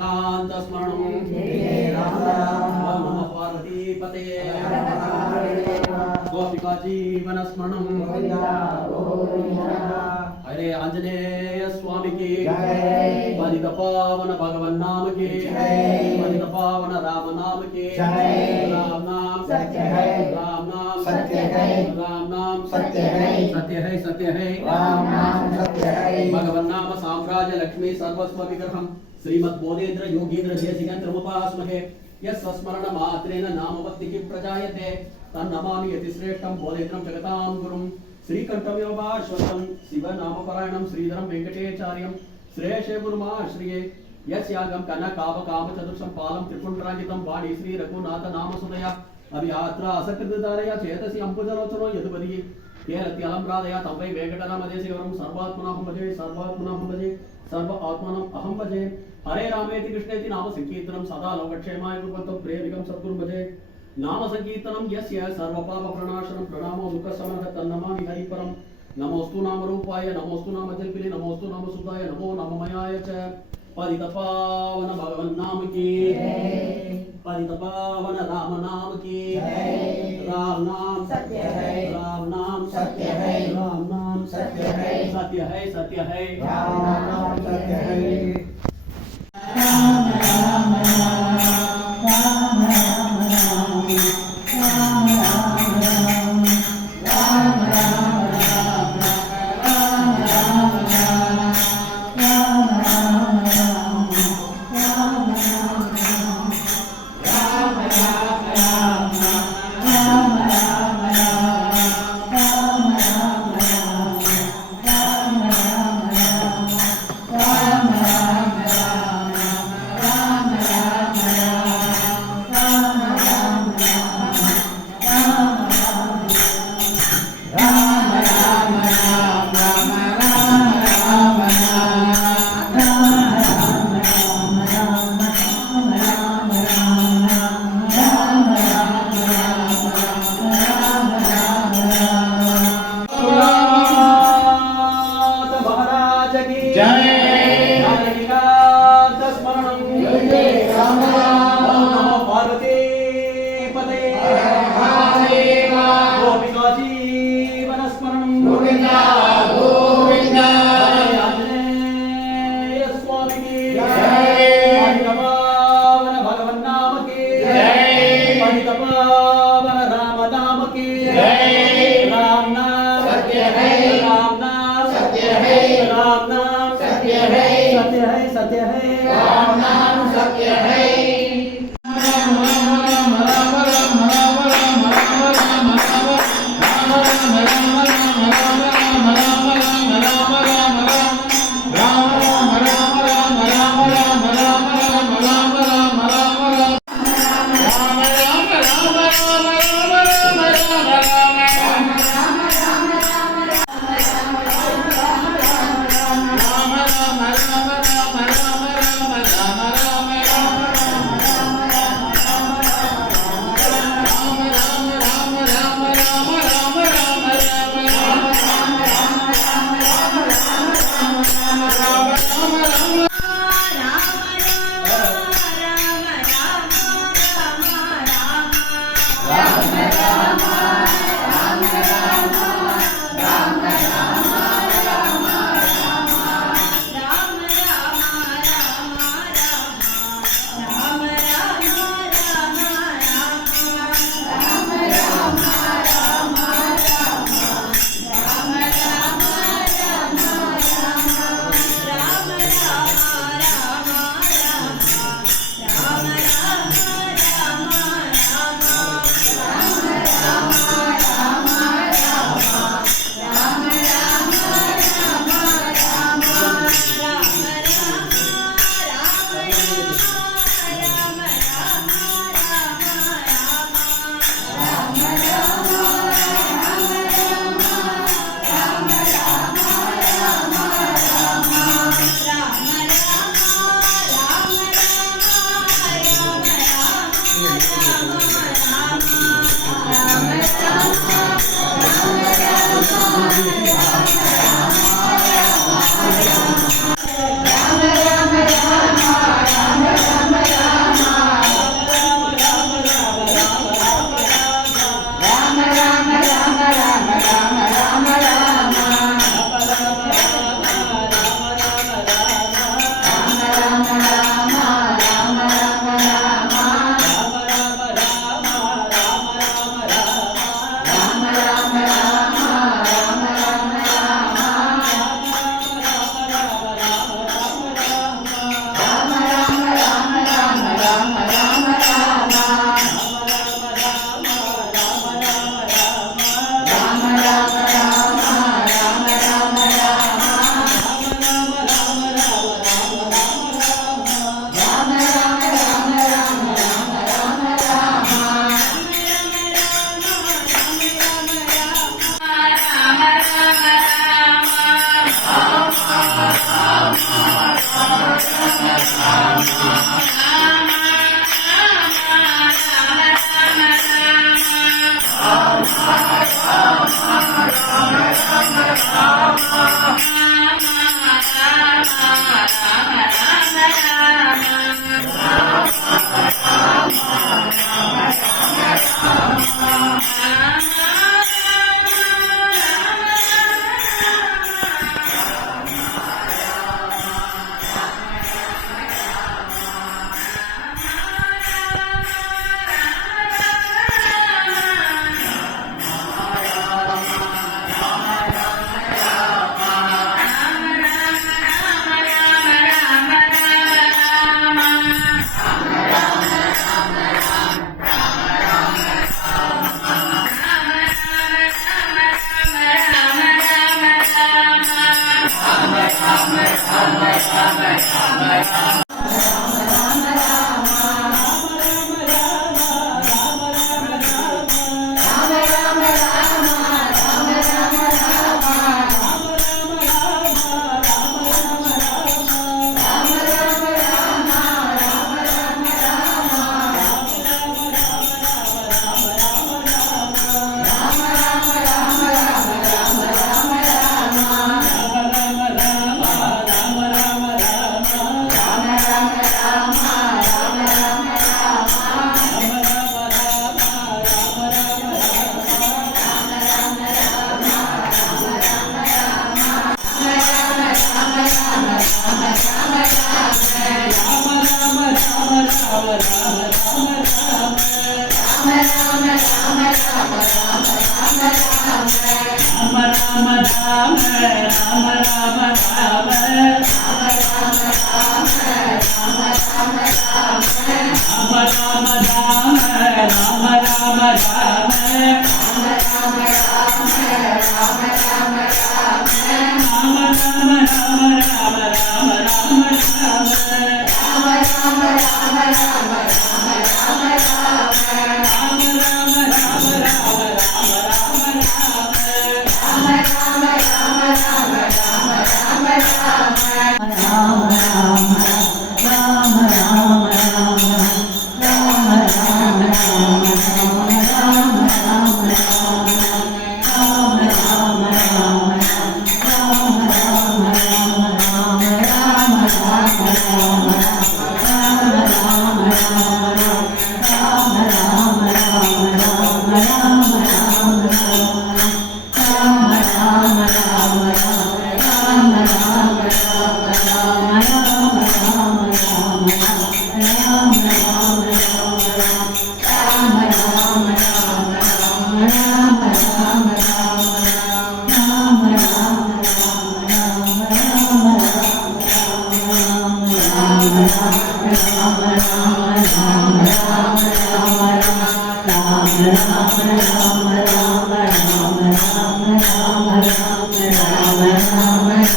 गोपिकांत स्मरणं जय राम राम नमः पार्वती पते गोपिका जीवन स्मरणं हरे आंजनेय स्वामी की जय पतित पावन भगवान नाम की जय पतित पावन राम नाम की जय राम नाम सत्य है राम नाम सत्य है राम नाम सत्य है सत्य है सत्य है राम नाम सत्य है भगवान नाम साम्राज्य लक्ष्मी सर्वस्व विग्रहं श्रीमद् बोधेन्द्र योगीन्द्र देशिकेन्द्रमुपास्महे यस्मरण मात्रेण नामवत्तिः प्रजायते तन्नमामि यतिश्रेष्ठं बोधेन्द्रं जगतां गुरुं श्रीकण्ठमेवाश्वतं शिवनामपरायणं श्रीधरं वेङ्कटेचार्यं श्रेयसे गुरुमाश्रिये यस्यागं कनकामकामचतुर्षं पालं त्रिपुण्डराजितं वाणी श्री रघुनाथ नामसुदया अभियात्रा असकृतधारया चेतसि अम्बुजलोचनो यदुपदी केरत्यलं राधया तं वै वेङ्कटरामदेशिकवरं सर्वात्मनाहं भजे सर्व आत्मानम् अहं भजे हरे रामेति कृष्णेति नाम संकीर्तनं सदा लोकक्षेमाय कुर्वन्तु प्रेमिकं सद्गुरुं भजे नाम संकीर्तनं यस्य सर्वपापप्रणाशनं प्रणामो दुःखशमनः तन्नमामि हरिपरं नमोस्तु नाम रूपाय नमोस्तु नाम जल्पिने नमोस्तु नाम सुधाय नमो नममयाय च पतित पावन भगवान नाम की पतित पावन राम नाम की राम नाम सत्य है राम नाम सत्य है राम नाम सत्य है सत्य है सत्य है राम नाम सत्य है राम राम राम राम Ram Ram